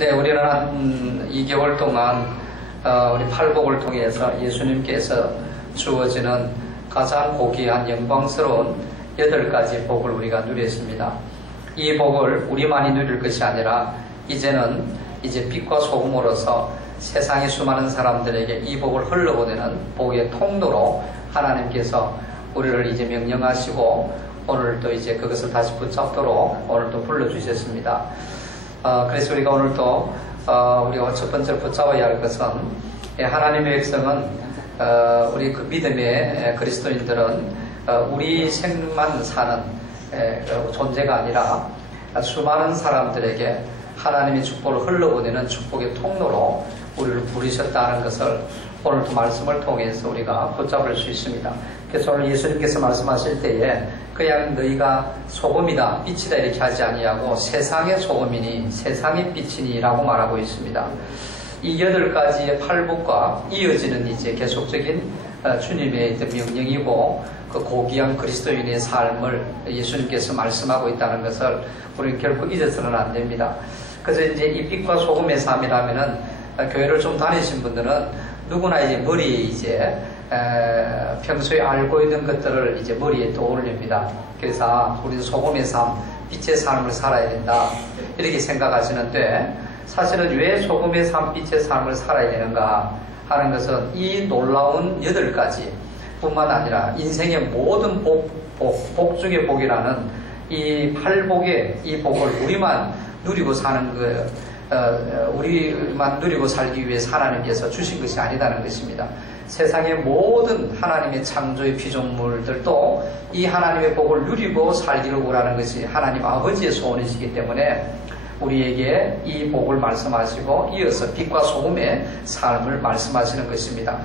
네, 우리는 한 2개월 동안 우리 팔복을 통해서 예수님께서 주어지는 가장 고귀한 영광스러운 8가지 복을 우리가 누렸습니다. 이 복을 우리만이 누릴 것이 아니라 이제는 빛과 소금으로서 세상의 수많은 사람들에게 이 복을 흘러보내는 복의 통로로 하나님께서 우리를 이제 명령하시고 오늘 또 그것을 다시 붙잡도록 오늘 또 불러주셨습니다. 그래서 우리가 오늘 또 우리가 첫 번째로 붙잡아야 할 것은 하나님의 백성은 우리 그 믿음의 그리스도인들은 우리 생만 사는 존재가 아니라 수많은 사람들에게 하나님의 축복을 흘러보내는 축복의 통로로 우리를 부르셨다는 것을 오늘 또 말씀을 통해서 우리가 붙잡을 수 있습니다. 그래서 오늘 예수님께서 말씀하실 때에 그냥 너희가 소금이다, 빛이다 이렇게 하지 아니하고 세상의 소금이니 세상의 빛이니 라고 말하고 있습니다. 이 8가지의 팔복과 이어지는 계속적인 주님의 명령이고 그 고귀한 그리스도인의 삶을 예수님께서 말씀하고 있다는 것을 우리는 결코 잊어서는 안 됩니다. 그래서 이 빛과 소금의 삶이라면은 교회를 좀 다니신 분들은 누구나 머리에 평소에 알고 있는 것들을 머리에 떠올립니다. 그래서 우리는 소금의 삶, 빛의 삶을 살아야 된다 이렇게 생각하시는데 사실은 왜 소금의 삶, 빛의 삶을 살아야 되는가 하는 것은 이 놀라운 8가지 뿐만 아니라 인생의 모든 복 중의 복이라는 이 팔복의 이 복을 우리만 누리고 사는 우리만 누리고 살기 위해서 하나님께서 주신 것이 아니다는 것입니다. 세상의 모든 하나님의 창조의 피조물들도 이 하나님의 복을 누리고 살기를 원하는 것이 하나님 아버지의 소원이시기 때문에 우리에게 이 복을 말씀하시고 이어서 빛과 소금의 삶을 말씀하시는 것입니다.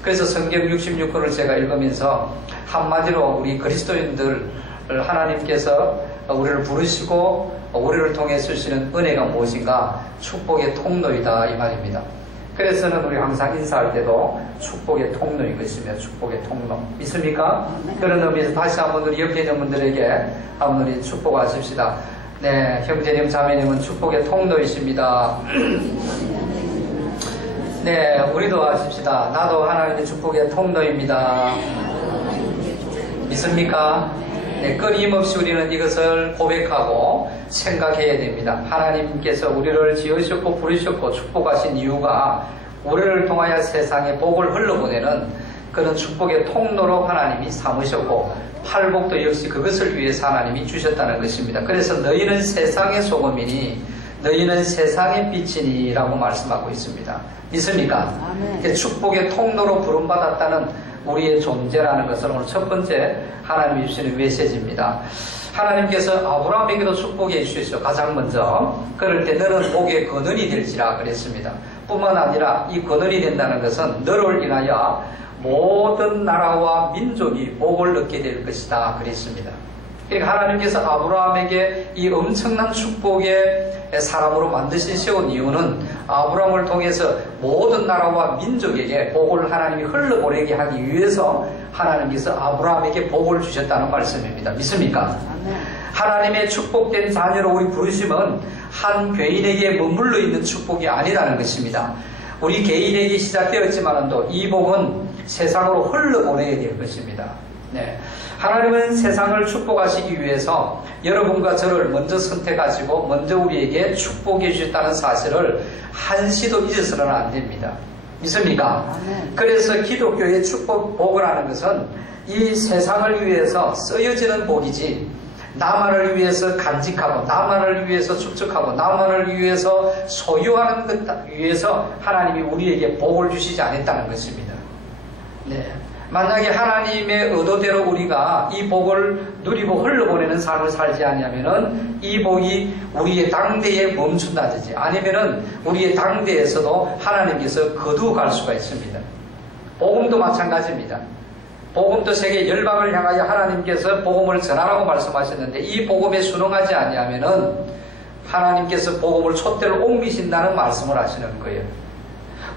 그래서 성경 66권을 제가 읽으면서 한마디로 우리 그리스도인들 하나님께서 우리를 부르시고 우리를 통해 주시는 은혜가 무엇인가? 축복의 통로이다 이 말입니다. 그래서는 우리 항상 인사할 때도 축복의 통로인 것이며 축복의 통로 믿습니까? 그런 의미에서 다시 한번 우리 옆에 있는 분들에게 한번 우리 축복하십시다. 네, 형제님 자매님은 축복의 통로이십니다. 네, 우리도 하십시다. 나도 하나님의 축복의 통로입니다. 믿습니까? 네, 끊임없이 우리는 이것을 고백하고 생각해야 됩니다. 하나님께서 우리를 지으셨고 부르셨고 축복하신 이유가 우리를 통하여 세상에 복을 흘러보내는 그런 축복의 통로로 하나님이 삼으셨고 팔복도 역시 그것을 위해서 하나님이 주셨다는 것입니다. 그래서 너희는 세상의 소금이니 너희는 세상의 빛이니 라고 말씀하고 있습니다. 믿습니까? 축복의 통로로 부름받았다는 우리의 존재라는 것은 오늘 첫 번째 하나님이 주시는 메시지입니다. 하나님께서 아브라함에게도 축복해 주시죠. 가장 먼저 그럴 때 너는 복의 근원이 될지라 그랬습니다. 뿐만 아니라 이 근원이 된다는 것은 너를 인하여 모든 나라와 민족이 복을 얻게 될 것이다 그랬습니다. 그러니까 하나님께서 아브라함에게 이 엄청난 축복의 사람으로 만드시온 이유는 아브라함을 통해서 모든 나라와 민족에게 복을 하나님이 흘러보내게 하기 위해서 하나님께서 아브라함에게 복을 주셨다는 말씀입니다. 믿습니까? 하나님의 축복된 자녀로 우리 부르심은 한 개인에게 머물러 있는 축복이 아니라는 것입니다. 우리 개인에게 시작되었지만도 이 복은 세상으로 흘러보내야 될 것입니다. 네. 하나님은 세상을 축복하시기 위해서 여러분과 저를 먼저 선택하시고 먼저 우리에게 축복해 주셨다는 사실을 한시도 잊어서는 안 됩니다. 믿습니까? 그래서 기독교의 복을 하는 것은 이 세상을 위해서 쓰여지는 복이지 나만을 위해서 간직하고 나만을 위해서 축적하고 나만을 위해서 소유하는 것 위해서 하나님이 우리에게 복을 주시지 않았다는 것입니다. 네. 만약에 하나님의 의도대로 우리가 이 복을 누리고 흘러보내는 삶을 살지 않냐면은 이 복이 우리의 당대에 멈춘다든지 아니면은 우리의 당대에서도 하나님께서 거두어갈 수가 있습니다. 복음도 마찬가지입니다. 복음도 세계 열방을 향하여 하나님께서 복음을 전하라고 말씀하셨는데 이 복음에 순응하지 않냐면은 하나님께서 복음을 촛대로 옮기신다는 말씀을 하시는 거예요.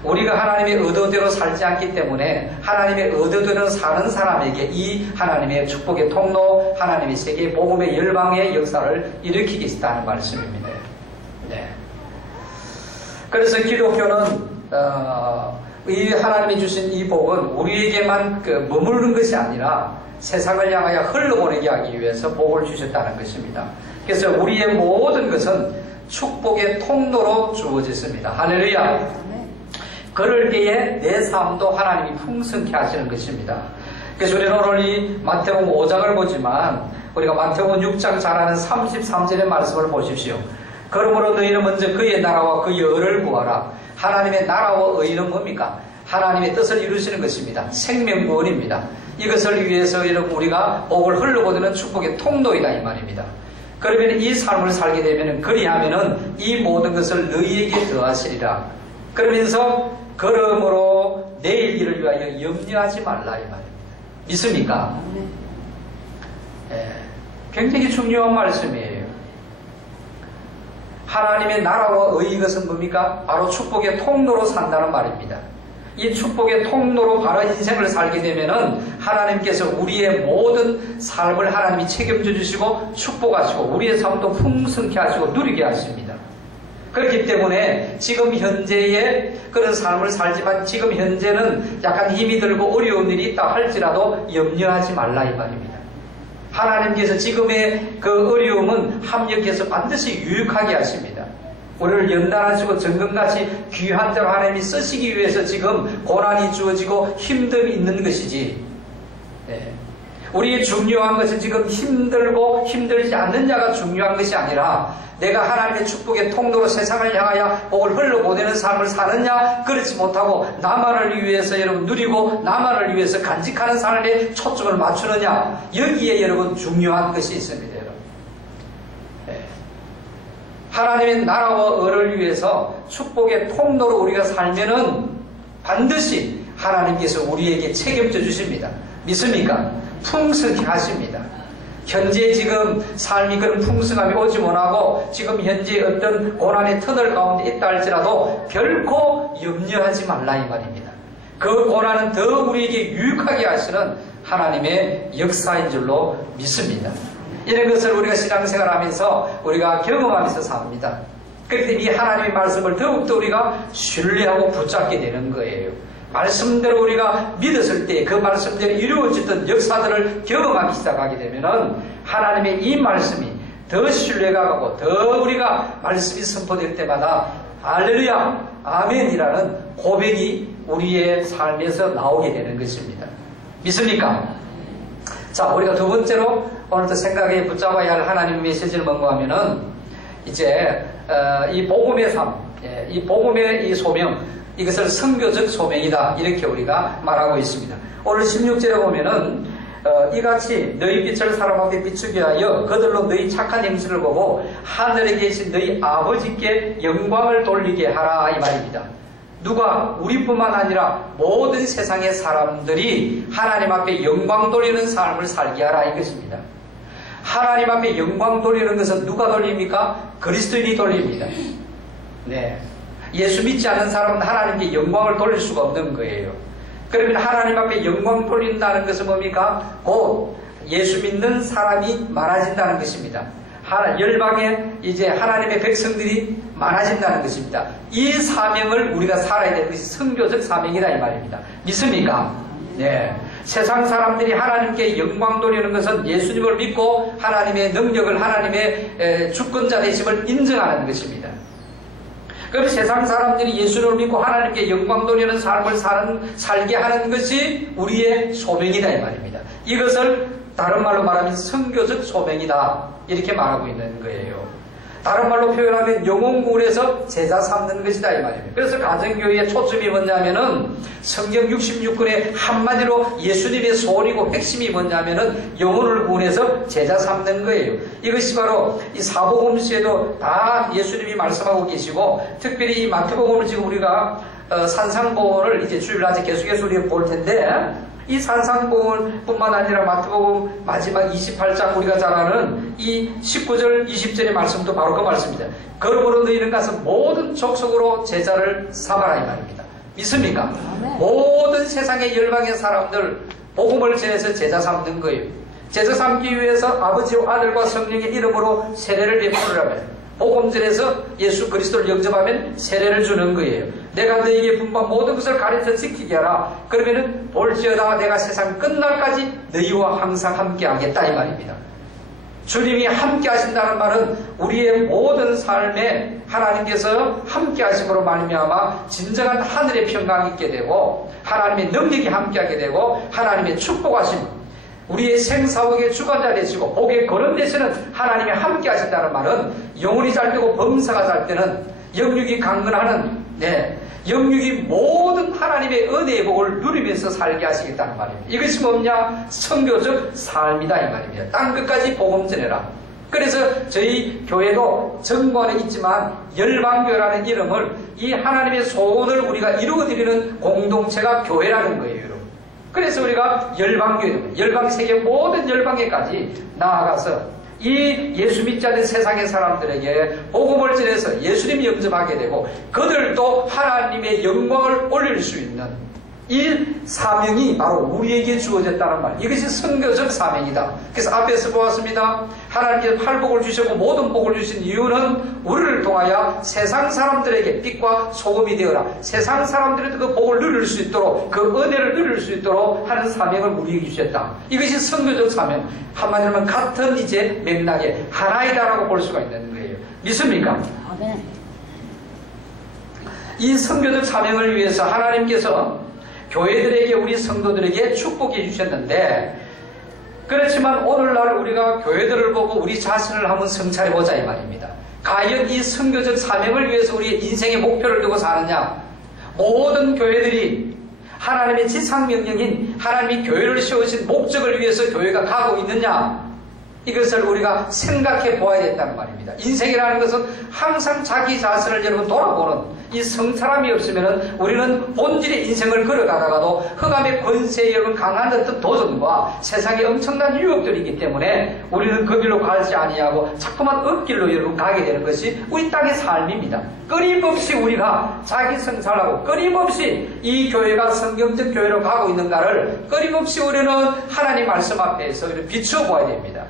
우리가 하나님의 의도대로 살지 않기 때문에 하나님의 의도대로 사는 사람에게 이 하나님의 축복의 통로, 하나님의 세계 복음의 열방의 역사를 일으키겠다는 말씀입니다. 네. 그래서 기독교는 이 하나님이 주신 이 복은 우리에게만 머무르는 것이 아니라 세상을 향하여 흘러보내게 하기 위해서 복을 주셨다는 것입니다. 그래서 우리의 모든 것은 축복의 통로로 주어졌습니다. 할렐루야. 그럴 때에 내 삶도 하나님이 풍성케 하시는 것입니다. 그래서 우리는 오늘 이 마태복음 5장을 보지만 우리가 마태복음 6장 잘 아는 33절의 말씀을 보십시오. 그러므로 너희는 먼저 그의 나라와 그의 의를 구하라. 하나님의 나라와 의는 뭡니까? 하나님의 뜻을 이루시는 것입니다. 생명구원입니다. 이것을 위해서 여러분 우리가 복을 흘러보내는 축복의 통로이다 이 말입니다. 그러면 이 삶을 살게 되면 그리하면은 이 모든 것을 너희에게 더하시리라. 그러면서 그러므로 내일 일을 위하여 염려하지 말라 이 말입니다. 믿습니까? 굉장히 중요한 말씀이에요. 하나님의 나라와 의의 것은 뭡니까? 바로 축복의 통로로 산다는 말입니다. 이 축복의 통로로 바로 인생을 살게 되면은 하나님께서 우리의 모든 삶을 하나님이 책임져 주시고 축복하시고 우리의 삶도 풍성케 하시고 누리게 하십니다. 그렇기 때문에 지금 현재의 그런 삶을 살지만 지금 현재는 약간 힘이 들고 어려운 일이 있다 할지라도 염려하지 말라 이 말입니다. 하나님께서 지금의 그 어려움은 합력해서 반드시 유익하게 하십니다. 우리를 연단하시고 정금같이 귀한 자로 하나님이 쓰시기 위해서 지금 고난이 주어지고 힘듦이 있는 것이지, 우리의 중요한 것은 지금 힘들고 힘들지 않는 자가 중요한 것이 아니라 내가 하나님의 축복의 통로로 세상을 향하여 복을 흘러보내는 삶을 사느냐, 그렇지 못하고 나만을 위해서 여러분 누리고 나만을 위해서 간직하는 삶에 초점을 맞추느냐, 여기에 여러분 중요한 것이 있습니다. 여러분. 하나님의 나라와 의를 위해서 축복의 통로로 우리가 살면은 반드시 하나님께서 우리에게 책임져 주십니다. 믿습니까? 풍성케 하십니다. 현재 지금 삶이 그런 풍성함이 오지 못하고 지금 현재 어떤 고난의 터널 가운데 있다 할지라도 결코 염려하지 말라 이 말입니다. 그 고난은 더 우리에게 유익하게 하시는 하나님의 역사인 줄로 믿습니다. 이런 것을 우리가 신앙생활하면서 우리가 경험하면서 삽니다. 그렇기 때문에 이 하나님의 말씀을 더욱더 우리가 신뢰하고 붙잡게 되는 거예요. 말씀대로 우리가 믿었을 때 그 말씀대로 이루어졌던 역사들을 경험하기 시작하게 되면은 하나님의 이 말씀이 더 신뢰가 가고 더 우리가 말씀이 선포될 때마다 할렐루야 아멘이라는 고백이 우리의 삶에서 나오게 되는 것입니다. 믿습니까? 자, 우리가 두 번째로 오늘도 생각에 붙잡아야 할 하나님의 메시지를 뭔가 하면은 이제 이 복음의 삶, 이 복음의 이 소명, 이것을 선교적 소명이다 이렇게 우리가 말하고 있습니다. 오늘 16절에 보면은 이같이 너희 빛을 사람에게 비추게 하여 그들로 너희 착한 행실을 보고 하늘에 계신 너희 아버지께 영광을 돌리게 하라 이 말입니다. 누가? 우리뿐만 아니라 모든 세상의 사람들이 하나님 앞에 영광 돌리는 삶을 살게 하라 이것입니다. 하나님 앞에 영광 돌리는 것은 누가 돌립니까? 그리스도인이 돌립니다. 네. 예수 믿지 않는 사람은 하나님께 영광을 돌릴 수가 없는 거예요. 그러면 하나님 앞에 영광 돌린다는 것은 뭡니까? 곧 예수 믿는 사람이 많아진다는 것입니다. 열방에 이제 하나님의 백성들이 많아진다는 것입니다. 이 사명을 우리가 살아야 되는 것이 선교적 사명이다 이 말입니다. 믿습니까? 네. 세상 사람들이 하나님께 영광 돌리는 것은 예수님을 믿고 하나님의 능력을, 하나님의 주권자 되심을 인정하는 것입니다. 그럼 세상 사람들이 예수를 믿고 하나님께 영광 돌리는 삶을 살게 하는 것이 우리의 소명이다 이 말입니다. 이것을 다른 말로 말하면 선교적 소명이다 이렇게 말하고 있는 거예요. 다른 말로 표현하면 영혼구원에서 제자 삼는 것이다 이 말입니다. 그래서 가정교회의 초점이 뭐냐면은 성경 66권의 한마디로 예수님의 소원이고 핵심이 뭐냐면은 영혼을 구원해서 제자 삼는 거예요. 이것이 바로 이 사복음서에도 다 예수님이 말씀하고 계시고, 특별히 이 마태복음을 지금 우리가 산상보원을 이제 주일날에 계속해서 우리가 볼 텐데, 이 산상보원뿐만 아니라 마태복음 마지막 28장 우리가 잘 아는 이 19절 20절의 말씀도 바로 그 말씀입니다. 그러므로 너희는 가서 모든 족속으로 제자를 삼아라 이 말입니다. 믿습니까? 모든 세상의 열방의 사람들 복음을 전해서 제자 삼는 거예요. 제자 삼기 위해서 아버지와 아들과 성령의 이름으로 세례를 베푸라며 복음전에서 예수 그리스도를 영접하면 세례를 주는 거예요. 내가 너에게 분부한 모든 것을 가르쳐 지키게 하라. 그러면은 볼지어다 내가 세상 끝날까지 너희와 항상 함께 하겠다 이 말입니다. 주님이 함께 하신다는 말은 우리의 모든 삶에 하나님께서 함께 하심으로 말미암아 진정한 하늘의 평강이 있게 되고 하나님의 능력이 함께하게 되고 하나님의 축복하심, 우리의 생사옥의 주관자 되시고 복의 거름 되시는 하나님이 함께 하신다는 말은 영혼이 잘 되고 범사가 잘 되는 영육이 강건하는 영육이 모든 하나님의 은혜의 복을 누리면서 살게 하시겠다는 말입니다. 이것이 뭐냐? 선교적 삶이다 이 말입니다. 땅 끝까지 복음 전해라. 그래서 저희 교회도 정관에 있지만 열방교회라는 이름을 이 하나님의 소원을 우리가 이루어드리는 공동체가 교회라는 거예요. 여러분. 그래서 우리가 열방교회, 열방 세계 모든 열방에까지 나아가서 이 예수 믿지 않는 세상의 사람들에게 복음을 전해서 예수님이 영접하게 되고 그들도 하나님의 영광을 올릴 수 있는 이 사명이 바로 우리에게 주어졌다는 말. 이것이 선교적 사명이다. 그래서 앞에서 보았습니다. 하나님께서 팔복을 주셨고 모든 복을 주신 이유는 우리를 통하여 세상 사람들에게 빛과 소금이 되어라. 세상 사람들에도 그 복을 누릴 수 있도록 그 은혜를 누릴 수 있도록 하는 사명을 우리에게 주셨다. 이것이 선교적 사명. 한마디로 하면 같은 이제 맥락의 하나이다라고 볼 수가 있는 거예요. 믿습니까? 네. 이 선교적 사명을 위해서 하나님께서 교회들에게 우리 성도들에게 축복해 주셨는데 그렇지만 오늘날 우리가 교회들을 보고 우리 자신을 한번 성찰해보자 이 말입니다. 과연 이 선교적 사명을 위해서 우리의 인생의 목표를 두고 사느냐? 모든 교회들이 하나님의 지상명령인 하나님이 교회를 세우신 목적을 위해서 교회가 가고 있느냐? 이것을 우리가 생각해 보아야 된다는 말입니다. 인생이라는 것은 항상 자기 자신을 여러분 돌아보는 이 성찰함이 없으면 우리는 본질의 인생을 걸어가다가도 흑암의 권세에 여러분 강한 어떤 도전과 세상의 엄청난 유혹들이기 때문에 우리는 그 길로 가지 아니하고 자꾸만 엇길로 여러분 가게 되는 것이 우리 땅의 삶입니다. 끊임없이 우리가 자기 성찰하고 끊임없이 이 교회가 성경적 교회로 가고 있는가를 끊임없이 우리는 하나님 말씀 앞에서 비추어 보아야 됩니다.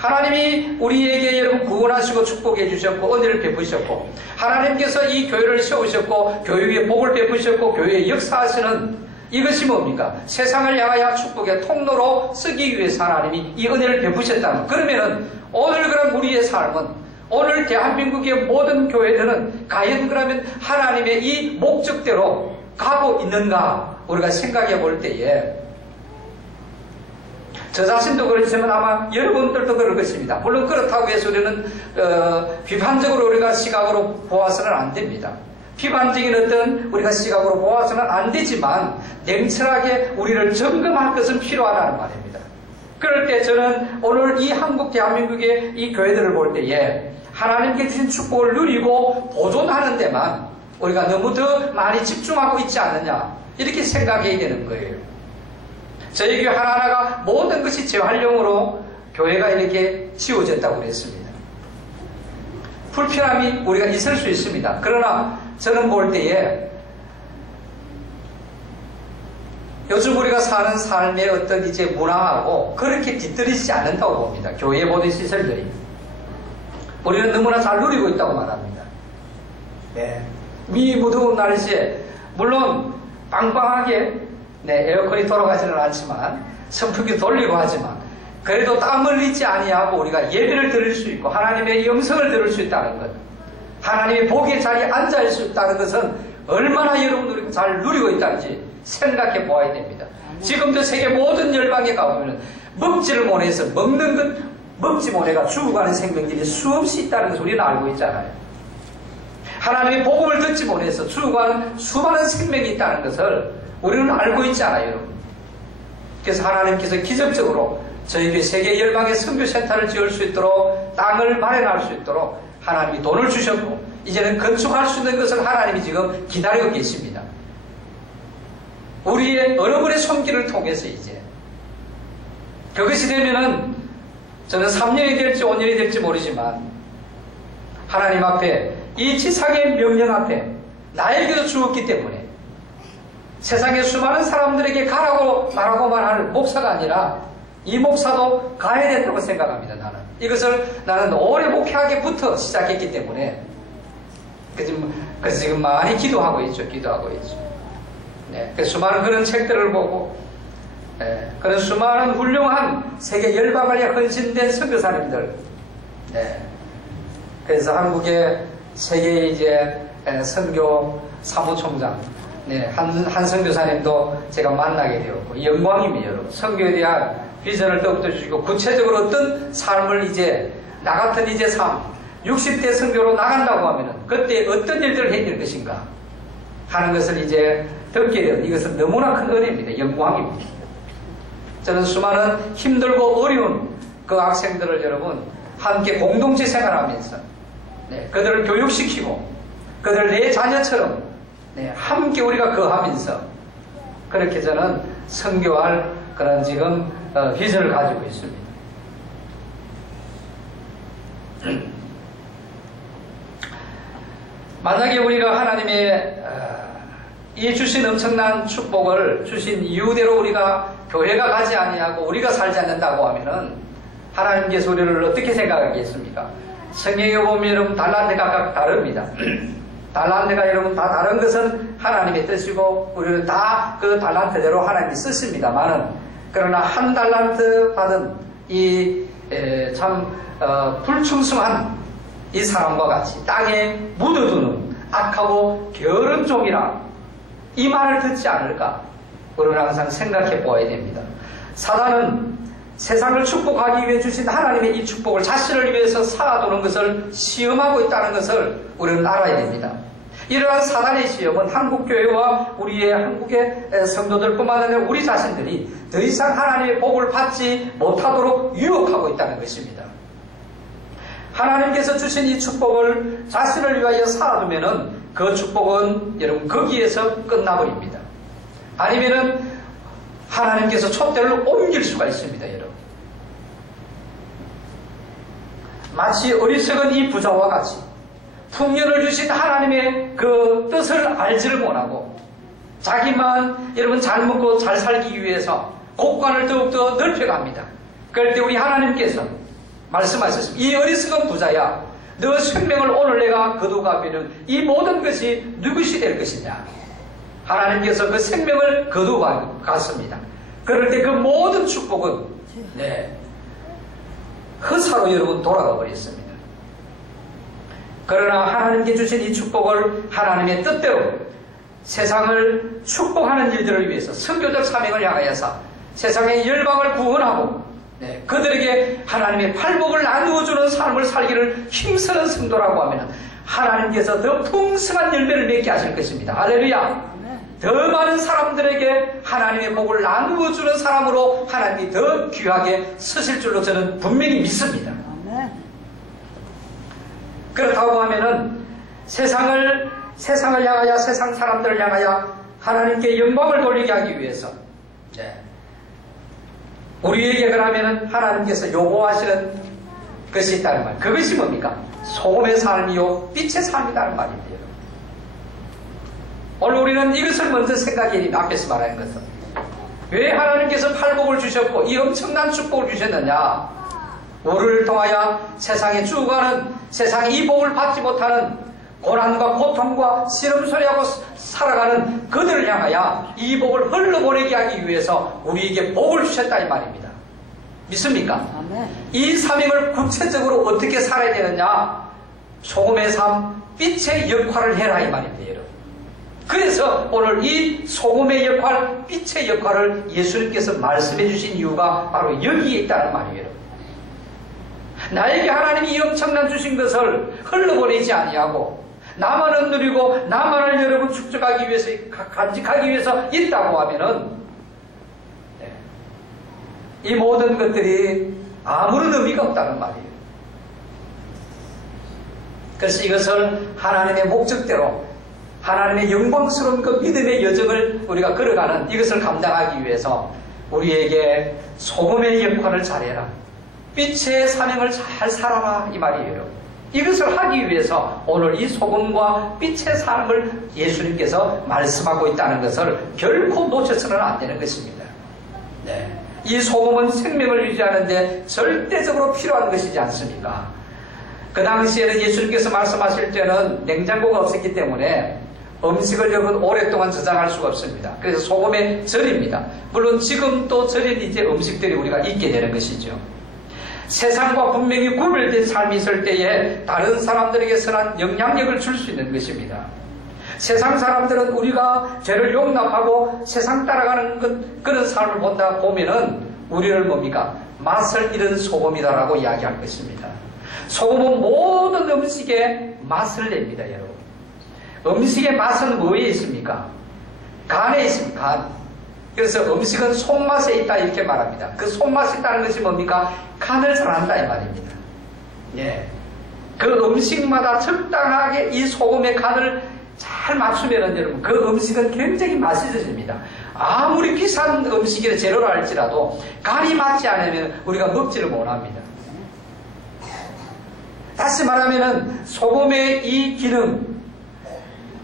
하나님이 우리에게 여러분 구원하시고 축복해 주셨고 은혜를 베푸셨고 하나님께서 이 교회를 세우셨고 교회에 복을 베푸셨고 교회에 역사하시는 이것이 뭡니까? 세상을 향하여 축복의 통로로 쓰기 위해서 하나님이 이 은혜를 베푸셨다는 그러면은 오늘 그런 우리의 삶은 오늘 대한민국의 모든 교회들은 과연 그러면 하나님의 이 목적대로 가고 있는가 우리가 생각해 볼 때에 저 자신도 그렇지만 아마 여러분들도 그럴 것입니다. 물론 그렇다고 해서 우리는 비판적으로 우리가 시각으로 보아서는 안 됩니다. 비판적인 어떤 우리가 시각으로 보아서는 안 되지만 냉철하게 우리를 점검할 것은 필요하다는 말입니다. 그럴 때 저는 오늘 이 한국 대한민국의 이 교회들을 볼 때에 하나님께 주신 축복을 누리고 보존하는 데만 우리가 너무 더 많이 집중하고 있지 않느냐 이렇게 생각해야 되는 거예요. 저희 교회 하나하나가 모든 것이 재활용으로 교회가 이렇게 지어졌다고 그랬습니다. 불편함이 우리가 있을 수 있습니다. 그러나 저는 볼 때에 요즘 우리가 사는 삶의 어떤 이제 문화하고 그렇게 뒤떨어지지 않는다고 봅니다. 교회 모든 시설들이. 우리는 너무나 잘 누리고 있다고 말합니다. 네. 미 무더운 날씨에 물론 빵빵하게 에어컨이 돌아가지는 않지만 선풍기 돌리고 하지만 그래도 땀을 흘리지 아니하고 우리가 예배를 드릴 수 있고 하나님의 영성을 들을 수 있다는 것 하나님의 복의 자리에 앉아 있을 수 있다는 것은 얼마나 여러분들이 잘 누리고 있다는지 생각해 보아야 됩니다. 지금도 세계 모든 열방에 가보면 먹지를 못해서 먹는 것 먹지 못해가 죽어가는 생명들이 수없이 있다는 것을 우리는 알고 있잖아요. 하나님의 복음을 듣지 못해서 죽어가는 수많은 생명이 있다는 것을 우리는 알고 있잖아요, 여러분. 그래서 하나님께서 기적적으로 저희에게 세계 열방의 선교센터를 지을 수 있도록 땅을 마련할 수 있도록 하나님이 돈을 주셨고 이제는 건축할 수 있는 것을 하나님이 지금 기다리고 계십니다. 우리의 여러분의 손길을 통해서 이제 그것이 되면은 저는 3년이 될지 5년이 될지 모르지만 하나님 앞에 이 지상의 명령 앞에 나에게도 주었기 때문에 세상의 수많은 사람들에게 가라고 말하고 말할 목사가 아니라 이 목사도 가야 된다고 생각합니다. 나는 이것을 나는 오래 목회하기부터 시작했기 때문에 그래서 지금 많이 기도하고 있죠. 네, 수많은 그런 책들을 보고 그런 수많은 훌륭한 세계 열방을 위해 헌신된 선교사님들, 그래서 한국의 세계 이제 선교 사무총장 한 선교사님도 제가 만나게 되었고 영광입니다. 여러분, 선교에 대한 비전을 더욱더 주시고 구체적으로 어떤 삶을 이제 나 같은 이제 삶 60대 선교로 나간다고 하면은 그때 어떤 일들을 해야 될 것인가 하는 것을 이제 듣게 되는 이것은 너무나 큰 은혜입니다. 영광입니다. 저는 수많은 힘들고 어려운 그 학생들을 여러분 함께 공동체 생활하면서 그들을 교육시키고 그들을 내 자녀처럼 함께 우리가 거하면서 그렇게 저는 선교할 그런 지금 비전을 가지고 있습니다. 만약에 우리가 하나님의 이 주신 엄청난 축복을 주신 이유대로 우리가 교회가 가지 아니하고 우리가 살지 않는다고 하면은 하나님께서 우리를 어떻게 생각하겠습니까? 성경에 보면 여러분 달란트가 각각 다릅니다. 달란트가 여러분 다 다른 것은 하나님의 뜻이고 우리는 다 그 달란트대로 하나님이 쓰십니다만은 그러나 한 달란트 받은 이 참 불충성한 이 사람과 같이 땅에 묻어두는 악하고 게으른 종이라 이 말을 듣지 않을까 우리는 항상 생각해 보아야 됩니다. 사단은 세상을 축복하기 위해 주신 하나님의 이 축복을 자신을 위해서 쌓아두는 것을 시험하고 있다는 것을 우리는 알아야 됩니다. 이러한 사단의 시험은 한국교회와 우리의 한국의 성도들뿐만 아니라 우리 자신들이 더 이상 하나님의 복을 받지 못하도록 유혹하고 있다는 것입니다. 하나님께서 주신 이 축복을 자신을 위하여 쌓아두면은 그 축복은 여러분 거기에서 끝나버립니다. 아니면은 하나님께서 촛대를 옮길 수가 있습니다. 여러분 마치 어리석은 이 부자와 같이 풍년을 주신 하나님의 그 뜻을 알지를 못하고 자기만 여러분 잘 먹고 잘 살기 위해서 곳간을 더욱더 넓혀갑니다. 그럴 때 우리 하나님께서 말씀하셨습니다. 이 어리석은 부자야, 너 생명을 오늘 내가 거두가면은 이 모든 것이 누구시 될 것이냐. 하나님께서 그 생명을 거두갔습니다. 그럴 때 그 모든 축복은 허사로 여러분 돌아가 버렸습니다. 그러나 하나님께 주신 이 축복을 하나님의 뜻대로 세상을 축복하는 일들을 위해서 선교적 사명을 향하여서 세상의 열방을 구원하고 그들에게 하나님의 팔복을 나누어주는 삶을 살기를 힘쓰는 성도라고 하면 하나님께서 더 풍성한 열매를 맺게 하실 것입니다. 할렐루야. 더 많은 사람들에게 하나님의 복을 나누어주는 사람으로 하나님이 더 귀하게 쓰실 줄로 저는 분명히 믿습니다. 그렇다고 하면은 세상을 향하여 세상 사람들을 향하여 하나님께 영광을 돌리게 하기 위해서 우리에게 그러면은 하나님께서 요구하시는 것이 있다는 말. 그것이 뭡니까? 소금의 삶이요 빛의 삶이라는 말입니다. 오늘 우리는 이것을 먼저 생각해야 됩니다. 앞에서 말하는 것은 왜 하나님께서 팔복을 주셨고 이 엄청난 축복을 주셨느냐. 우리를 통하여 세상에 죽어가는 세상에 이 복을 받지 못하는 고난과 고통과 시름소리하고 살아가는 그들을 향하여 이 복을 흘러보내게 하기 위해서 우리에게 복을 주셨다 이 말입니다. 믿습니까? 이 사명을 구체적으로 어떻게 살아야 되느냐. 소금의 삶, 빛의 역할을 해라 이 말입니다. 여러분. 그래서 오늘 이 소금의 역할, 빛의 역할을 예수님께서 말씀해 주신 이유가 바로 여기에 있다는 말이에요. 나에게 하나님이 이 엄청난 주신 것을 흘러보내지 아니하고 나만을 누리고 나만을 여러분 축적하기 위해서 간직하기 위해서 있다고 하면은 이 모든 것들이 아무런 의미가 없다는 말이에요. 그래서 이것을 하나님의 목적대로 하나님의 영광스러운 그 믿음의 여정을 우리가 걸어가는 이것을 감당하기 위해서 우리에게 소금의 역할을 잘해라. 빛의 사명을 잘 살아라 이 말이에요. 이것을 하기 위해서 오늘 이 소금과 빛의 삶을 예수님께서 말씀하고 있다는 것을 결코 놓쳐서는 안 되는 것입니다. 이 소금은 생명을 유지하는데 절대적으로 필요한 것이지 않습니까? 그 당시에는 예수님께서 말씀하실 때는 냉장고가 없었기 때문에 음식을 여러분 오랫동안 저장할 수가 없습니다. 그래서 소금의 절입니다. 물론 지금도 절인 이제 음식들이 우리가 있게 되는 것이죠. 세상과 분명히 구별된 삶이 있을 때에 다른 사람들에게 선한 영향력을 줄 수 있는 것입니다. 세상 사람들은 우리가 죄를 용납하고 세상 따라가는 그런 삶을 본다 보면은 우리를 뭡니까? 맛을 잃은 소금이다라고 이야기할 것입니다. 소금은 모든 음식에 맛을 냅니다, 여러분. 음식의 맛은 뭐에 있습니까? 간에 있습니다. 간. 그래서 음식은 손맛에 있다 이렇게 말합니다. 그 손맛이 있다는 것이 뭡니까? 간을 잘한다 이 말입니다. 예. 그 음식마다 적당하게 이 소금의 간을 잘 맞추면은 여러분 그 음식은 굉장히 맛있어집니다. 아무리 비싼 음식이라 재료라 할지라도 간이 맞지 않으면 우리가 먹지를 못합니다. 다시 말하면은 소금의 이 기능,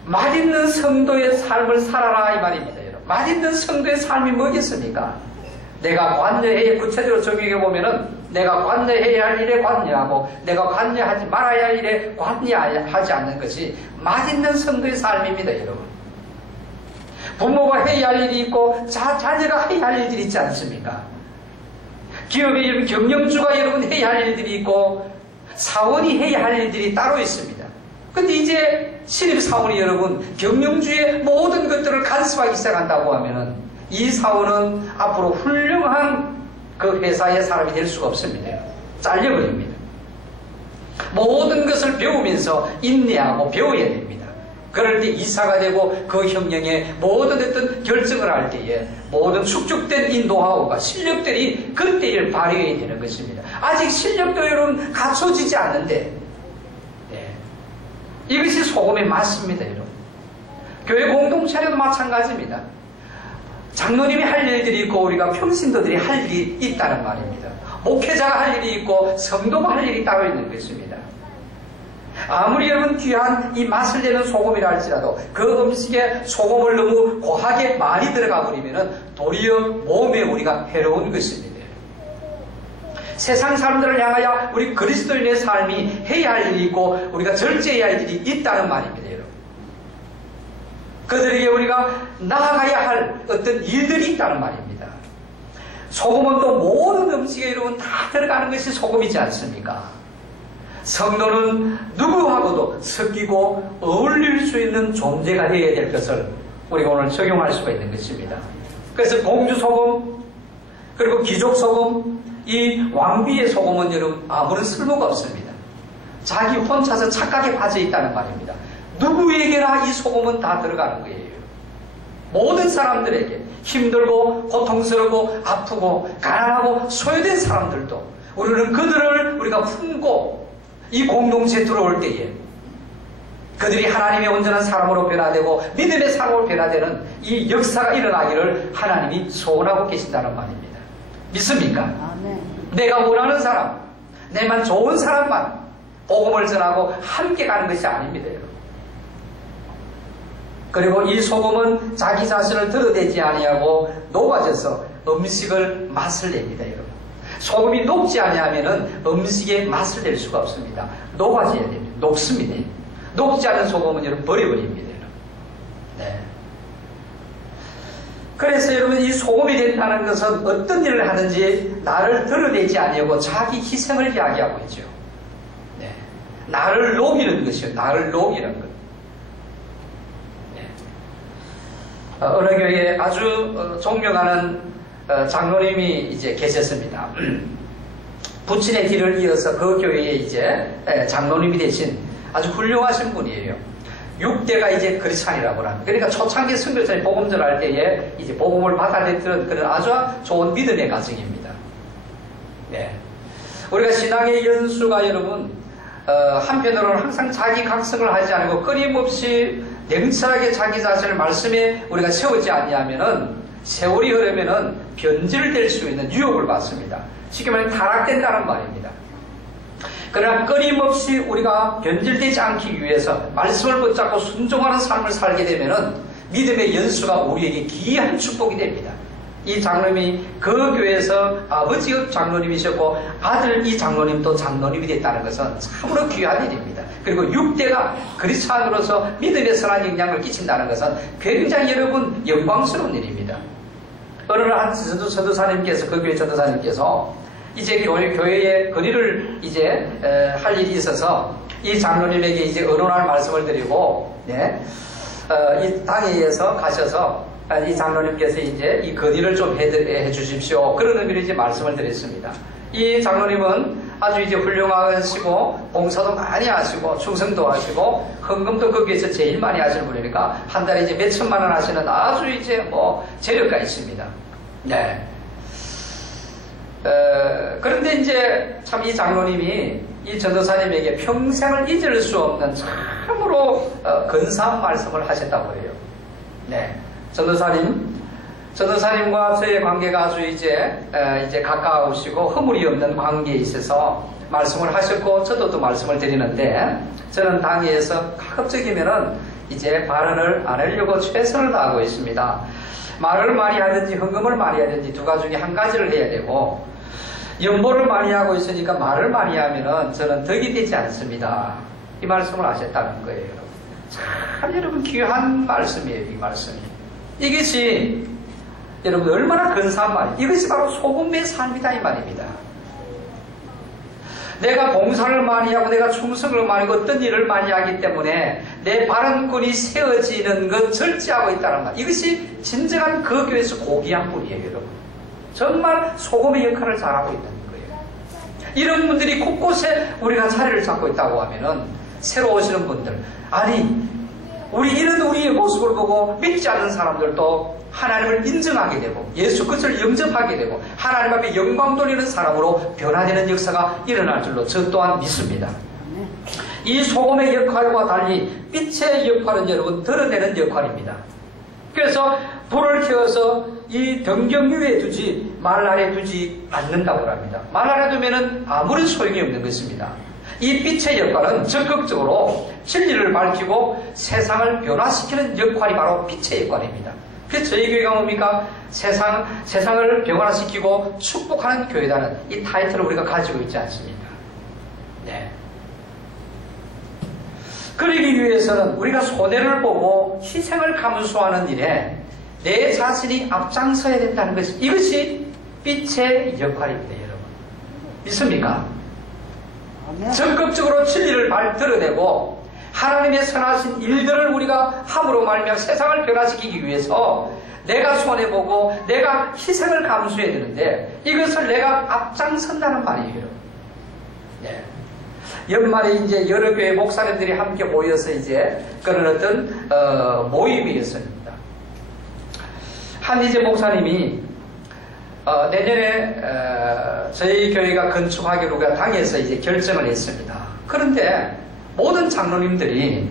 맛있는 성도의 삶을 살아라 이 말입니다. 여러분. 맛있는 성도의 삶이 뭐겠습니까? 내가 관여해야 구체적으로 적용해 보면은 내가 관여해야 할 일에 관여하고 내가 관여하지 말아야 할 일에 관여하지 않는 것이 맛있는 성도의 삶입니다, 여러분. 부모가 해야 할 일이 있고 자녀가 해야 할 일들이 있지 않습니까? 기업의 경영주가 여러분 해야 할 일들이 있고 사원이 해야 할 일들이 따로 있습니다. 근데 이제 신입사원이 여러분 경영주의 모든 것들을 간섭하기 시작한다고 하면은 이 사원은 앞으로 훌륭한 그 회사의 사람이 될 수가 없습니다. 잘려버립니다. 모든 것을 배우면서 인내하고 배워야 됩니다. 그럴 때 이사가 되고 그 형령에 모든 어떤 결정을 할 때에 모든 축적된 이 노하우가 실력들이 그때를 발휘해야 되는 것입니다. 아직 실력도 여러분 갖춰지지 않는데 이것이 소금의 맛입니다, 여러분. 교회 공동체에도 마찬가지입니다. 장로님이 할 일들이 있고 우리가 평신도들이 할 일이 있다는 말입니다. 목회자가 할 일이 있고 성도가 할 일이 따로 있는 것입니다. 아무리 여러분 귀한 이 맛을 내는 소금이라 할지라도 그 음식에 소금을 너무 고하게 많이 들어가 버리면 도리어 몸에 우리가 해로운 것입니다. 세상 사람들을 향하여 우리 그리스도인의 삶이 해야 할 일이 있고 우리가 절제해야 할 일이 있다는 말입니다, 여러분. 그들에게 우리가 나아가야 할 어떤 일들이 있다는 말입니다. 소금은 또 모든 음식에 여러분 다 들어가는 것이 소금이지 않습니까? 성도는 누구하고도 섞이고 어울릴 수 있는 존재가 되어야 될 것을 우리가 오늘 적용할 수가 있는 것입니다. 그래서 공주소금 그리고 귀족소금 이 왕비의 소금은 여러분 아무런 쓸모가 없습니다. 자기 혼자서 착각에 빠져 있다는 말입니다. 누구에게나 이 소금은 다 들어가는 거예요. 모든 사람들에게 힘들고 고통스럽고 아프고 가난하고 소외된 사람들도 우리는 그들을 우리가 품고 이 공동체에 들어올 때에 그들이 하나님의 온전한 사람으로 변화되고 믿음의 사람으로 변화되는 이 역사가 일어나기를 하나님이 소원하고 계신다는 말입니다. 믿습니까? 아멘. 내가 원하는 사람, 내만 좋은 사람만 복음을 전하고 함께 가는 것이 아닙니다, 여러분. 그리고 이 소금은 자기 자신을 드러내지 아니하고 녹아져서 음식을 맛을 냅니다, 여러분. 소금이 녹지 아니하면은 음식에 맛을 낼 수가 없습니다. 녹아져야 됩니다. 녹습니다. 녹지 않은 소금은 여러분 버려버립니다, 여러분. 네. 그래서 여러분 이 소금이 된다는 것은 어떤 일을 하든지 나를 드러내지 아니하고 자기 희생을 이야기하고 있죠. 네. 나를 녹이는 것이요. 나를 녹이는 것. 네. 어느 교회에 아주 존경하는 장로님이 이제 계셨습니다. 부친의 길을 이어서 그 교회에 이제 장로님이 되신 아주 훌륭하신 분이에요. 6대가 이제 크리스찬이라고 합니다. 그러니까 초창기 선교사님 복음 전할 때에 이제 복음을 받아들이는 그런 아주 좋은 믿음의 가정입니다. 네. 우리가 신앙의 연수가 여러분, 한편으로는 항상 자기 각성을 하지 않고 끊임없이 냉철하게 자기 자신을 말씀에 우리가 세우지 않냐면은 세월이 흐르면은 변질될 수 있는 유혹을 받습니다. 쉽게 말해 타락된다는 말입니다. 그러나 끊임없이 우리가 변질되지 않기 위해서 말씀을 붙잡고 순종하는 삶을 살게 되면은 믿음의 연수가 우리에게 귀한 축복이 됩니다. 이 장로님이 그 교회에서 아버지가 장로님이셨고 아들 이 장로님도 장로님이 됐다는 것은 참으로 귀한 일입니다. 그리고 6대가 그리스도인으로서 믿음의 선한 영향을 끼친다는 것은 굉장히 여러분 영광스러운 일입니다. 어느 날 한 전도사님께서 그 교회 전도사님께서 이제 교회의 건의를 이제 할 일이 있어서 이 장로님에게 이제 의논할 말씀을 드리고 이 당회에서 가셔서 이 장로님께서 이제 이 건의를 좀 해 주십시오. 그런 의미로 이제 말씀을 드렸습니다. 이 장로님은 아주 이제 훌륭하시고 봉사도 많이 하시고 충성도 하시고 헌금도 거기에서 제일 많이 하시는 분이니까 한 달에 이제 몇 천만 원 하시는 아주 이제 뭐 재력가 있습니다. 네. 그런데 이제 참 이 장로님이 이 전도사님에게 평생을 잊을 수 없는 참으로 근사한 말씀을 하셨다고 해요. 네. 전도사님과 저의 관계가 아주 이제 가까우시고 허물이 없는 관계에 있어서 말씀을 하셨고 저도 또 말씀을 드리는데 저는 당회에서 가급적이면은 이제 발언을 안 하려고 최선을 다하고 있습니다. 말을 많이 하든지 헌금을 많이 하든지 두 가지 중에 한 가지를 해야 되고 연보를 많이 하고 있으니까 말을 많이 하면은 저는 덕이 되지 않습니다. 이 말씀을 하셨다는 거예요. 참 여러분 귀한 말씀이에요. 이 말씀이. 이것이 여러분 얼마나 근사한 말이에요. 이것이 바로 소금의 삶이다 이 말입니다. 내가 봉사를 많이 하고 내가 충성을 많이 하고 어떤 일을 많이 하기 때문에 내 발언권이 세워지는 것 절제하고 있다는 말. 이것이 진정한 그 교회에서 고귀한 분이에요. 여러분. 정말 소금의 역할을 잘하고 있는 거예요. 이런 분들이 곳곳에 우리가 자리를 잡고 있다고 하면은 새로 오시는 분들 아니 우리 이런 우리의 모습을 보고 믿지 않는 사람들도 하나님을 인정하게 되고 예수 그리스도를 영접하게 되고 하나님 앞에 영광 돌리는 사람으로 변화되는 역사가 일어날 줄로 저 또한 믿습니다. 이 소금의 역할과 달리 빛의 역할은 여러분 드러내는 역할입니다. 그래서 불을 켜서 이 등경 위에 두지 말 아래 두지 않는다고 합니다. 말 아래 두면은 아무런 소용이 없는 것입니다. 이 빛의 역할은 적극적으로 진리를 밝히고 세상을 변화시키는 역할이 바로 빛의 역할입니다. 그래서 저희 교회가 뭡니까? 세상을 변화시키고 축복하는 교회라는 이 타이틀을 우리가 가지고 있지 않습니까? 네. 그러기 위해서는 우리가 손해를 보고 희생을 감수하는 일에 내 자신이 앞장서야 된다는 것이 이것이 빛의 역할입니다. 여러분. 믿습니까? 적극적으로 진리를 드러내고 하나님의 선하신 일들을 우리가 함으로 말미암아 세상을 변화시키기 위해서 내가 손해보고 내가 희생을 감수해야 되는데 이것을 내가 앞장선다는 말이에요. 네. 연말에 이제 여러 교회 목사님들이 함께 모여서 이제 그런 어떤 모임이었습니다. 한 이제 목사님이 내년에 저희 교회가 건축하기로 당해서 이제 결정을 했습니다. 그런데 모든 장로님들이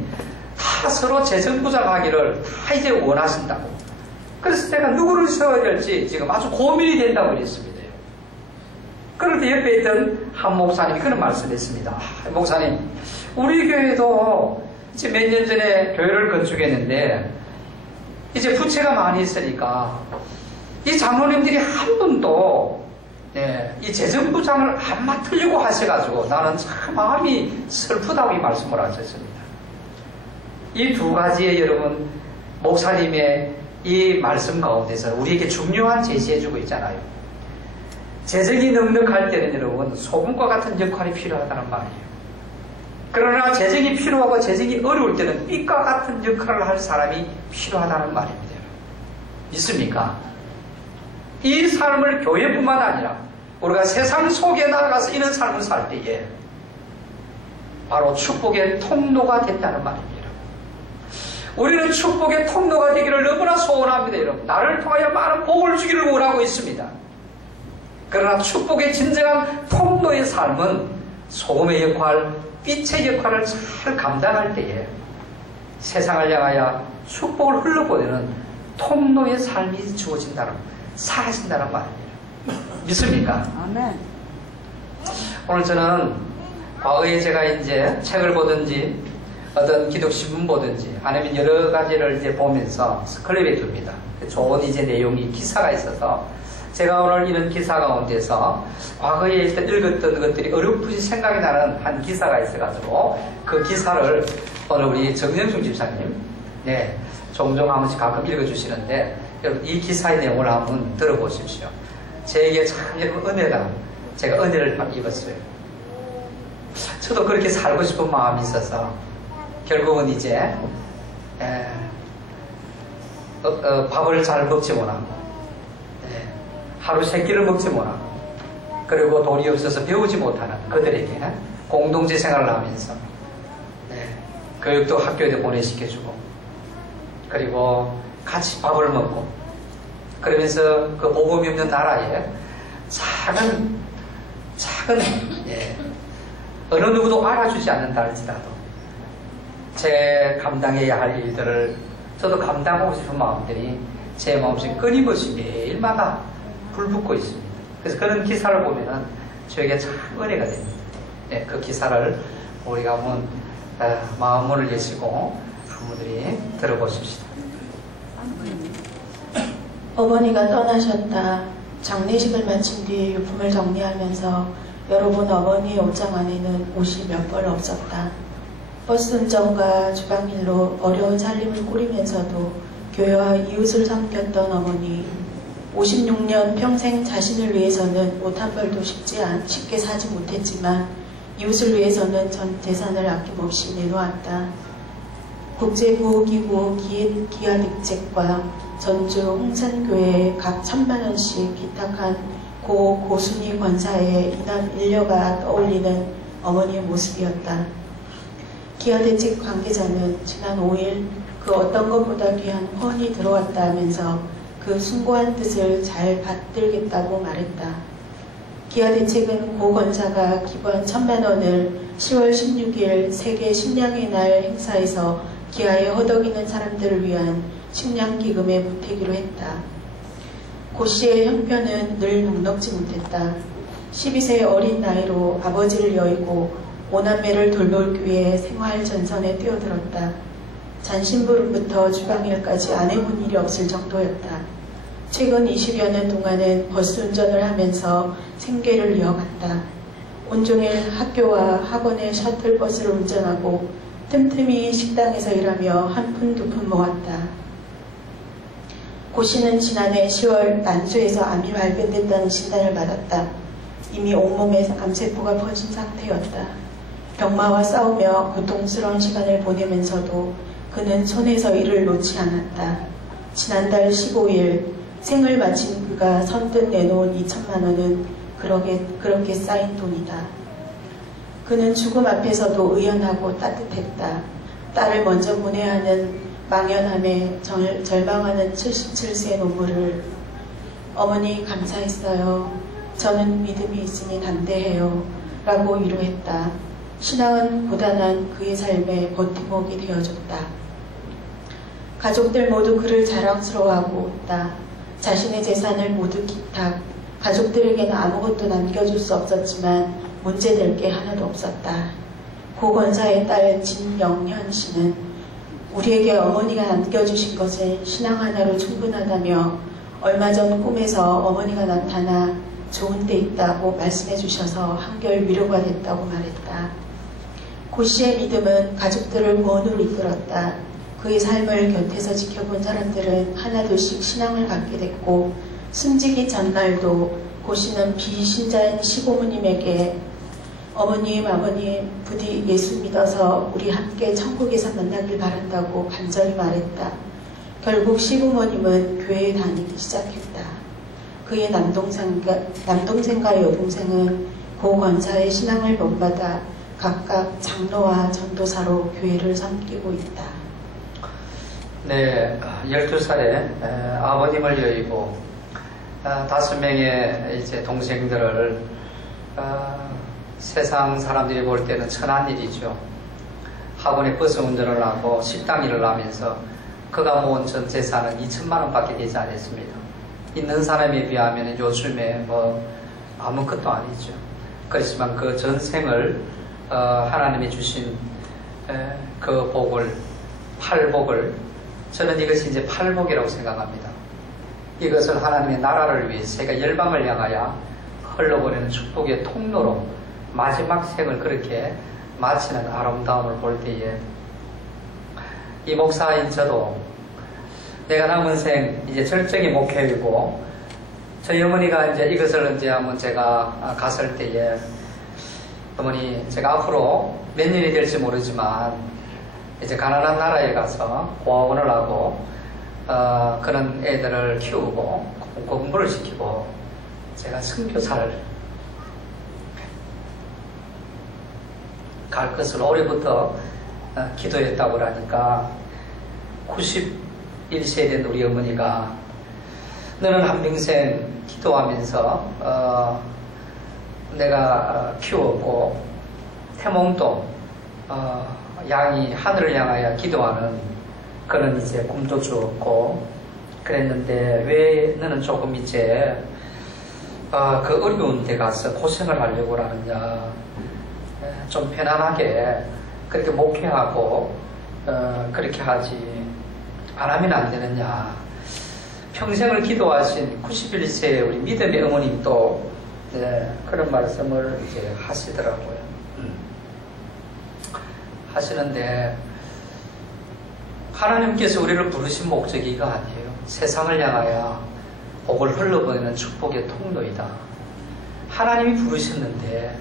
다 서로 재정부장하기를 다 이제 원하신다고. 그래서 제가 누구를 세워야 될지 지금 아주 고민이 된다고 그랬습니다. 그런데 옆에 있던 한 목사님이 그런 말씀을 했습니다. 목사님, 우리 교회도 이제 몇 년 전에 교회를 건축했는데 이제 부채가 많이 있으니까 이 장로님들이 한 분도 이 재정부장을 안 맡으려고 하셔가지고 나는 참 마음이 슬프다고 이 말씀을 하셨습니다. 이 두 가지의 여러분 목사님의 이 말씀 가운데서 우리에게 중요한 제시해주고 있잖아요. 재정이 넉넉할 때는 여러분 소금과 같은 역할이 필요하다는 말이에요. 그러나 재정이 필요하고 재정이 어려울 때는 빛과 같은 역할을 할 사람이 필요하다는 말입니다. 믿습니까? 이 삶을 교회뿐만 아니라 우리가 세상 속에 나가서 이런 삶을 살 때에 바로 축복의 통로가 된다는 말입니다. 우리는 축복의 통로가 되기를 너무나 소원합니다. 여러분. 나를 통하여 많은 복을 주기를 원하고 있습니다. 그러나 축복의 진정한 통로의 삶은 소금의 역할, 빛의 역할을 잘 감당할 때에 세상을 향하여 축복을 흘러보내는 통로의 삶이 주어진다는, 사라진다는 말입니다. 믿습니까? 아멘. 오늘 저는 과거에 제가 이제 책을 보든지 어떤 기독 신문 보든지 아니면 여러 가지를 이제 보면서 스크랩에 둡니다. 좋은 이제 내용이 기사가 있어서 제가 오늘 이런 기사 가운데서 과거에 일단 읽었던 것들이 어렴풋이 생각이 나는 한 기사가 있어가지고 그 기사를 오늘 우리 정영중 집사님 네, 종종 한 번씩 가끔 읽어주시는데 여러분 이 기사의 내용을 한번 들어보십시오. 제게 참 여러분 은혜가 제가 은혜를 입었어요. 저도 그렇게 살고 싶은 마음이 있어서 결국은 이제 밥을 잘 먹지 못하고 하루 3끼를 먹지 못하고 그리고 돈이 없어서 배우지 못하는 그들에게 공동체 생활을 하면서 교육도 학교에 보내시켜주고 그리고 같이 밥을 먹고 그러면서 그 복음이 없는 나라에 작은 어느 누구도 알아주지 않는다 할지라도 제 감당해야 할 일들을 저도 감당하고 싶은 마음들이 제 마음속에 끊임없이 매일마다 불붙고 있습니다. 그래서 그런 기사를 보면은 저에게 참 은혜가 됩니다. 네, 그 기사를 우리가 한번 마음문을 여시고 한분들이 들어보십시다. 어머니가 떠나셨다. 장례식을 마친 뒤 유품을 정리하면서 여러분 어머니의 옷장 안에는 옷이 몇 벌 없었다. 버스 운전과 주방일로 어려운 살림을 꾸리면서도 교회와 이웃을 섬겼던 어머니. 56년 평생 자신을 위해서는 옷 한 벌도 쉽게 사지 못했지만 이웃을 위해서는 전 재산을 아낌없이 내놓았다. 국제구호기구 기하대책과 전주 홍산교회에 각 1,000만원씩 기탁한 고순위 권사의 이남 일녀가 떠올리는 어머니의 모습이었다. 기하대책 관계자는 지난 5일 그 어떤 것보다 귀한 헌이 들어왔다 하면서 그 숭고한 뜻을 잘 받들겠다고 말했다. 기하대책은 고 권사가 기부한 1,000만원을 10월 16일 세계 식량의 날 행사에서 기하에 허덕이는 사람들을 위한 식량기금에 보태기로 했다. 고 씨의 형편은 늘 넉넉지 못했다. 12세 어린 나이로 아버지를 여의고 5남매를 돌보기 위해 생활 전선에 뛰어들었다. 잔심부름부터 주방일까지 안 해본 일이 없을 정도였다. 최근 20여 년 동안은 버스 운전을 하면서 생계를 이어갔다. 온종일 학교와 학원의 셔틀버스를 운전하고 틈틈이 식당에서 일하며 한 푼 두 푼 모았다. 고 씨는 지난해 10월 난소에서 암이 발견됐다는 진단을 받았다. 이미 온몸에 암세포가 퍼진 상태였다. 병마와 싸우며 고통스러운 시간을 보내면서도 그는 손에서 일을 놓지 않았다. 지난달 15일 생을 마친 그가 선뜻 내놓은 2,000만 원은 그렇게 쌓인 돈이다. 그는 죽음 앞에서도 의연하고 따뜻했다. 딸을 먼저 보내야 하는 망연함에 절망하는 77세의 노부를 어머니 감사했어요. 저는 믿음이 있으니 담대해요. 라고 위로했다. 신앙은 고단한 그의 삶에 버팀목이 되어줬다. 가족들 모두 그를 자랑스러워하고 있다. 자신의 재산을 모두 기탁. 가족들에게는 아무것도 남겨줄 수 없었지만 문제될 게 하나도 없었다. 고 권사의 딸 진영현 씨는 우리에게 어머니가 남겨주신 것은 신앙 하나로 충분하다며 얼마 전 꿈에서 어머니가 나타나 좋은 데 있다고 말씀해 주셔서 한결 위로가 됐다고 말했다. 고 씨의 믿음은 가족들을 구원으로 이끌었다. 그의 삶을 곁에서 지켜본 사람들은 하나둘씩 신앙을 갖게 됐고 숨지기 전날도 고 씨는 비신자인 시고모님에게 어머님, 아버님, 부디 예수 믿어서 우리 함께 천국에서 만나길 바란다고 간절히 말했다. 결국 시부모님은 교회에 다니기 시작했다. 그의 남동생과 여동생은 고 권사의 신앙을 본받아 각각 장로와 전도사로 교회를 섬기고 있다. 네, 12살에 아버님을 여의고 5명의 이제 동생들을 세상 사람들이 볼 때는 천한 일이죠. 학원에 버스 운전을 하고 식당 일을 하면서 그가 모은 전 재산은 2,000만 원밖에 되지 않았습니다. 있는 사람에 비하면 요즘에 아무것도 아니죠. 그렇지만 그 전생을 하나님이 주신 그 복을, 팔복을, 저는 이것이 이제 팔복이라고 생각합니다. 이것을 하나님의 나라를 위해 세계 열방을 향하여 흘러보내는 축복의 통로로 마지막 생을 그렇게 마치는 아름다움을 볼 때에 이 목사인 저도 내가 남은 생 이제 절정의 목회이고 저희 어머니가 이제 이것을 이제 한번 제가 갔을 때에 어머니 제가 앞으로 몇 년이 될지 모르지만 이제 가난한 나라에 가서 고아원을 하고 그런 애들을 키우고 공부를 시키고 제가 선교사를 갈 것을 올해부터 기도했다고 하니까 91세 된 우리 어머니가 너는 한평생 기도하면서 내가 키웠고 태몽도 양이 하늘을 향하여 기도하는 그런 이제 꿈도 주었고 그랬는데 왜 너는 조금 이제 그 어려운 데 가서 고생을 하려고 하느냐, 좀 편안하게 그렇게 목회하고 그렇게 하지 안 하면 안 되느냐. 평생을 기도하신 91세의 우리 믿음의 어머님도 그런 말씀을 이제 하시더라고요. 하시는데 하나님께서 우리를 부르신 목적이 이거 아니에요. 세상을 향하여 복을 흘러보내는 축복의 통로이다. 하나님이 부르셨는데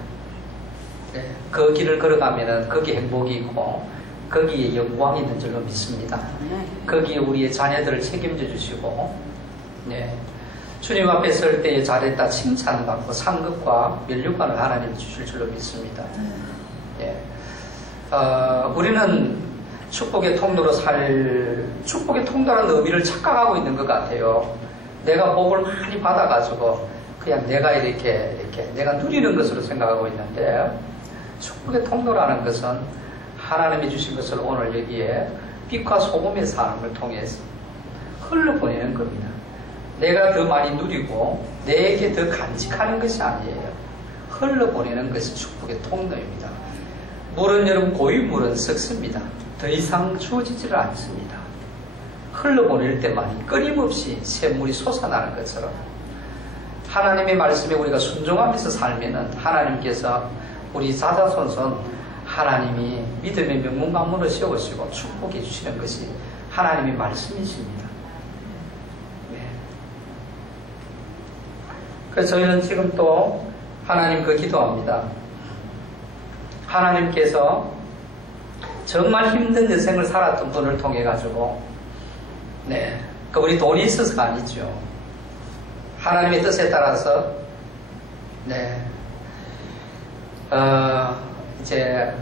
그 길을 걸어가면은 거기에 행복이 있고 거기에 영광이 있는 줄로 믿습니다. 거기에 우리의 자녀들을 책임져 주시고 주님 앞에 설 때에 잘했다 칭찬받고 상급과 면류관을 하나님이 주실 줄로 믿습니다. 우리는 축복의 통로로 축복의 통로라는 의미를 착각하고 있는 것 같아요. 내가 복을 많이 받아가지고 그냥 내가 이렇게 내가 누리는 것으로 생각하고 있는데 축복의 통로라는 것은 하나님이 주신 것을 오늘 여기에 빛과 소금의 삶을 통해서 흘러보내는 겁니다. 내가 더 많이 누리고 내게 더 간직하는 것이 아니에요. 흘러보내는 것이 축복의 통로입니다. 물은 여러분 고유물은 썩습니다. 더 이상 주어지지를 않습니다. 흘러보낼 때만 끊임없이 샘물이 솟아나는 것처럼 하나님의 말씀에 우리가 순종하면서 살면은 하나님께서 우리 자자손손 하나님이 믿음의 명문가문을 세우시고 축복해 주시는 것이 하나님의 말씀이십니다. 그래서 저희는 지금 또 하나님 기도합니다. 하나님께서 정말 힘든 여생을 살았던 분을 통해 가지고 우리 돈이 있어서가 아니죠. 하나님의 뜻에 따라서 이제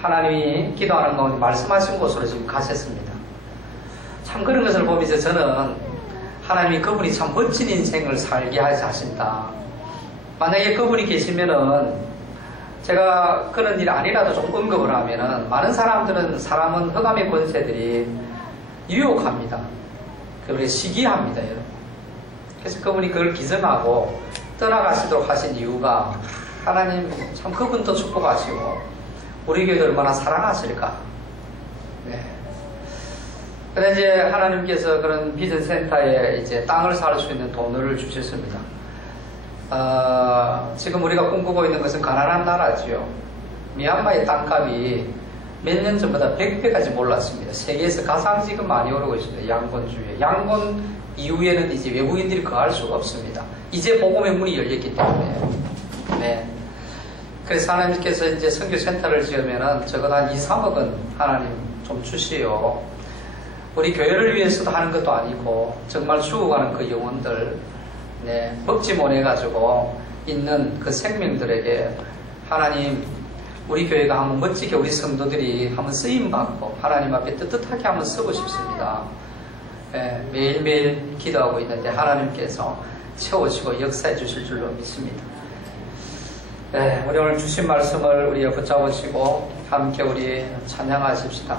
하나님이 기도하는 가운데 말씀하신 곳으로 지금 가셨습니다. 참 그런 것을 보면서 저는 하나님이 그분이 참 멋진 인생을 살게 하신다. 만약에 그분이 계시면은 제가 그런 일이 아니라도 좀 언급을 하면은 많은 사람은 흑암의 권세들이 유혹합니다. 그분이 시기합니다, 여러분. 그래서 그분이 그걸 기점하고 떠나가시도록 하신 이유가 하나님 참 그분도 축복하시고 우리 교회를 얼마나 사랑하실까. 그래서 이제 하나님께서 그런 비전센터에 이제 땅을 살 수 있는 돈을 주셨습니다. 지금 우리가 꿈꾸고 있는 것은 가난한 나라지요. 미얀마의 땅값이 몇 년 전보다 100배까지 올랐습니다. 세계에서 가장 지금 많이 오르고 있습니다. 양곤주에. 양곤 이후에는 이제 외국인들이 거할 수가 없습니다. 이제 복음의 문이 열렸기 때문에. 그래서 하나님께서 이제 선교센터를 지으면은 적어도 한 2, 3억은 하나님 좀 주시오. 우리 교회를 위해서도 하는 것도 아니고 정말 죽어가는 그 영혼들 먹지 못해가지고 있는 그 생명들에게 하나님 우리 교회가 한번 멋지게 우리 성도들이 한번 쓰임받고 하나님 앞에 뜨뜻하게 한번 쓰고 싶습니다. 매일매일 기도하고 있는데 하나님께서 채워주시고 역사해 주실 줄로 믿습니다. 우리 오늘 주신 말씀을 우리가 붙잡으시고 함께 우리 찬양하십시다.